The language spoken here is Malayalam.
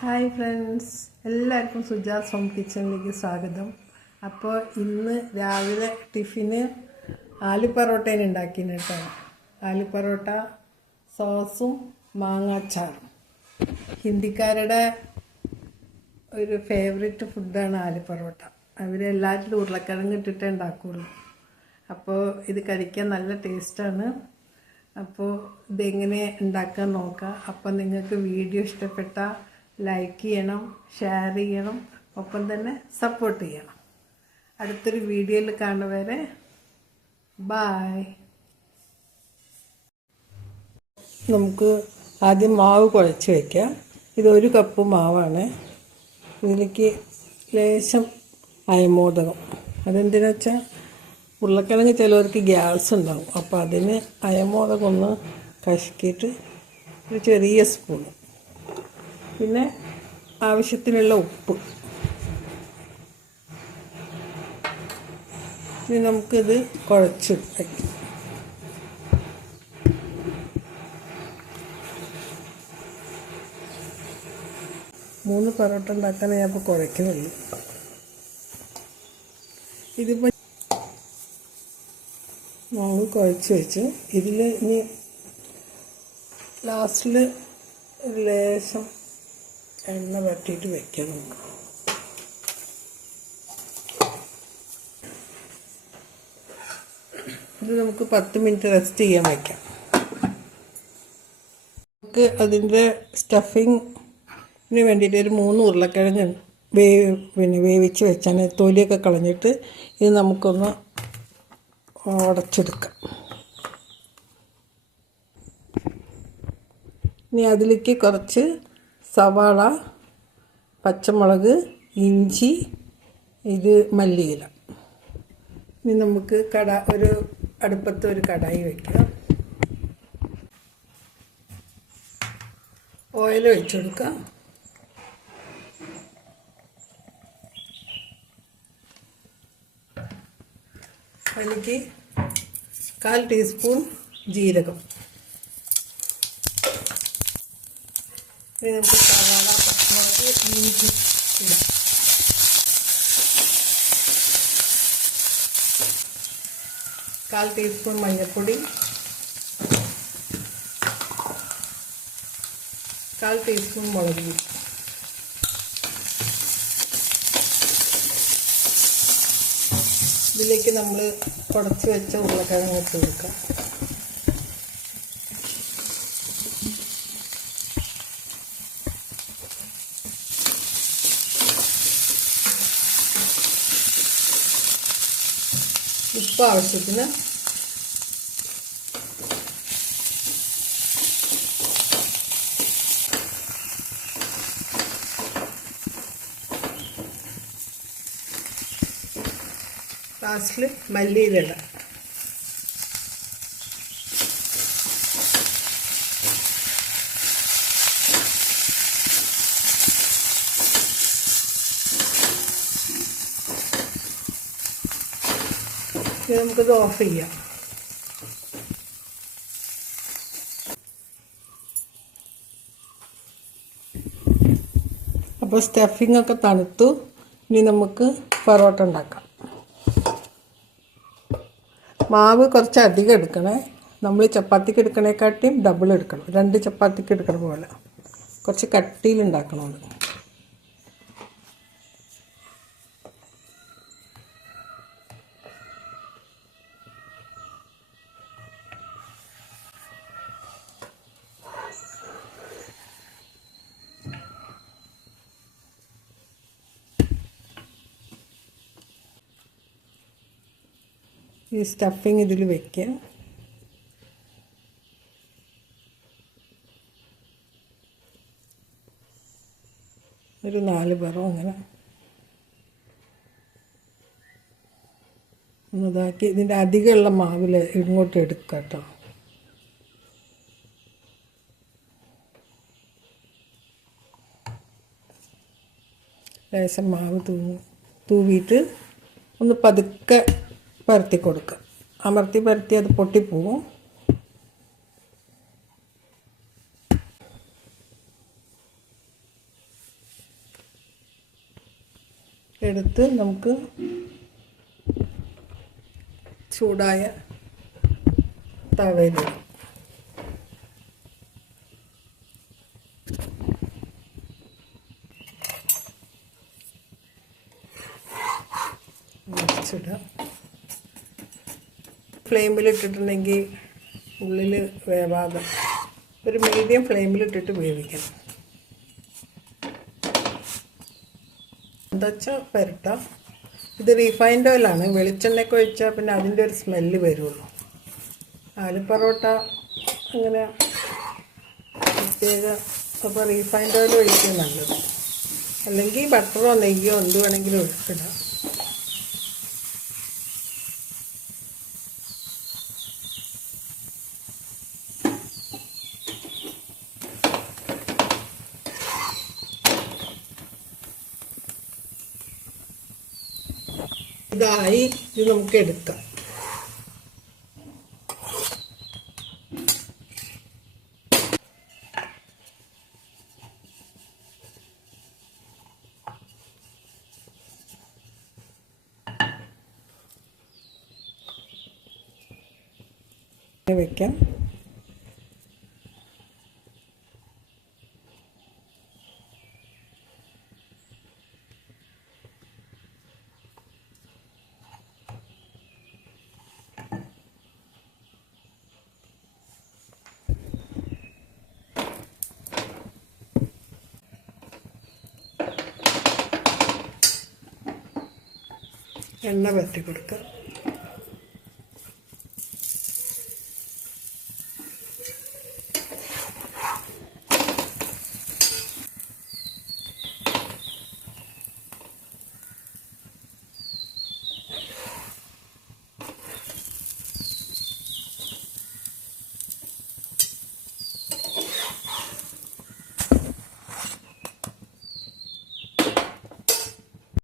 ഹായ് ഫ്രണ്ട്സ്, എല്ലാവർക്കും സുജാസ് ഹോം കിച്ചണിലേക്ക് സ്വാഗതം. അപ്പോൾ ഇന്ന് രാവിലെ ടിഫിന് ആലു പൊറോട്ടയാണ് ഉണ്ടാക്കിയത് കേട്ടോ. ആലു പൊറോട്ട സോസും മാങ്ങാച്ചാറും. ഹിന്ദിക്കാരുടെ ഒരു ഫേവറേറ്റ് ഫുഡാണ് ആലു പൊറോട്ട. അവരെല്ലാവരും ഉരുളക്കിഴങ്ങ് ഇട്ടിട്ടേ ഉണ്ടാക്കുകയുള്ളൂ. അപ്പോൾ ഇത് കഴിക്കാൻ നല്ല ടേസ്റ്റാണ്. അപ്പോൾ ഇതെങ്ങനെ ഉണ്ടാക്കാൻ നോക്കാം. അപ്പോൾ നിങ്ങൾക്ക് വീഡിയോ ഇഷ്ടപ്പെട്ടാൽ ലൈക്ക് ചെയ്യണം, ഷെയർ ചെയ്യണം, ഒപ്പം തന്നെ സപ്പോർട്ട് ചെയ്യണം. അടുത്തൊരു വീഡിയോയിൽ കാണുവരെ ബായ്. നമുക്ക് ആദ്യം മാവ് കുഴച്ച് വയ്ക്കാം. ഇതൊരു കപ്പ് മാവാണ്. ഇതിലേക്ക് ലേശം അയമോദകം. അതെന്തിനാ വെച്ചാൽ ഉരുളക്കിഴങ്ങ് ചിലവർക്ക് ഗ്യാസ് ഉണ്ടാവും. അപ്പോൾ അതിന് അയമോദകം ഒന്ന് കശക്കിയിട്ട് ഒരു ചെറിയ സ്പൂണ്, പിന്നെ ആവശ്യത്തിനുള്ള ഉപ്പ്. ഇനി നമുക്കിത് കുഴച്ച് വയ്ക്കാം. മൂന്ന് പൊറോട്ട ഉണ്ടാക്കാൻ ഞാൻ ഇപ്പോൾ കുഴക്കുന്നുള്ളൂ. ഇതിപ്പോൾ മാവ് കുഴച്ച് വെച്ച് ഇതിൽ ഇനി ലാസ്റ്റിൽ ലേശം എണ്ണ വറ്റിയിട്ട് വെക്കാം. നമുക്ക് ഇത് നമുക്ക് 10 മിനിറ്റ് റെസ്റ്റ് ചെയ്യാൻ വയ്ക്കാം. നമുക്ക് അതിൻ്റെ സ്റ്റഫിങ്ങിന് വേണ്ടിയിട്ട് ഒരു 3 ഉരുളക്കിഴങ്ങ് വേവിച്ച് വെച്ചാൽ തൊലിയൊക്കെ കളഞ്ഞിട്ട് ഇത് നമുക്കൊന്ന് ഉടച്ചെടുക്കാം. ഇനി അതിലേക്ക് കുറച്ച് സവാള, പച്ചമുളക്, ഇഞ്ചി, ഇത് മല്ലിയില. ഇനി നമുക്ക് ഒരു അടുപ്പത്ത് ഒരു കടായി വയ്ക്കാം. ഓയിൽ ഒഴിച്ചു കൊടുക്കാം. അതിലേക്ക് 1/4 ടീസ്പൂൺ ജീരകം. ഇനി നമുക്ക് സവാള, പച്ചമുളക്, ഇഞ്ചി ഇടാം. കാൽ ടീസ്പൂൺ മഞ്ഞൾപ്പൊടി, 1/4 ടീസ്പൂൺ മുളക് പൊടി. ഇതിലേക്ക് നമ്മൾ കുടച്ച് വെച്ച ഉരുളക്കിഴങ്ങ് ഇട്ട് കൊടുക്കാം. ഉപ്പ് ആവശ്യത്തിന്. ലാസ്റ്റിൽ മല്ലിയില. നമുക്കിത് ഓഫ് ചെയ്യാം. അപ്പോൾ സ്റ്റഫിംഗ് ഒക്കെ തണുത്തു. ഇനി നമുക്ക് പൊറോട്ട ഉണ്ടാക്കാം. മാവ് കുറച്ച് അധികം എടുക്കണേ. നമ്മൾ ചപ്പാത്തിക്ക് എടുക്കണേക്കാട്ടിയും ഡബിൾ എടുക്കണം. 2 ചപ്പാത്തിക്ക് എടുക്കണ പോലെ കുറച്ച് കട്ടിയിൽ ഉണ്ടാക്കണം. ഈ സ്റ്റഫിങ് ഇതിൽ വയ്ക്കുക. ഒരു 4 പറ അങ്ങനെ ഒന്നിതാക്കി ഇതിൻ്റെ അധികമുള്ള മാവിൽ ഇങ്ങോട്ട് എടുക്കുക കേട്ടോ. ലേശം മാവ് തൂവിയിട്ട് ഒന്ന് പതുക്കെ പരത്തി കൊടുക്കുക. അമർത്തി പരത്തി അത് പൊട്ടിപ്പോവും. എടുത്ത് നമുക്ക് ചൂടായ തവയിലിടാം. വെച്ചിടാം. ഫ്ലെയിമിലിട്ടിട്ടുണ്ടെങ്കിൽ ഉള്ളിൽ വേവാതെ ഒരു മീഡിയം ഫ്ലെയിമിലിട്ടിട്ട് വേവിക്കണം. എന്താ വെച്ചാൽ പുരട്ടാം. ഇത് റീഫൈൻഡ് ഓയിലാണ്. വെളിച്ചെണ്ണയൊക്കെ ഒഴിച്ചാൽ പിന്നെ അതിൻ്റെ ഒരു സ്മെല്ല് വരുള്ളൂ. ആലു പൊറോട്ട അങ്ങനെ പ്രത്യേക, അപ്പോൾ റീഫൈൻഡ് ഓയിൽ ഒഴിക്കുക നല്ലത്. അല്ലെങ്കിൽ ബട്ടറോ നെയ്യോ എന്ത് വേണമെങ്കിലും ഒഴിച്ചിടാം. ഇതായി, ഇത് നമുക്ക് എടുക്കാം. വെക്കാം. എണ്ണ പറ്റി കൊടുക്കുക.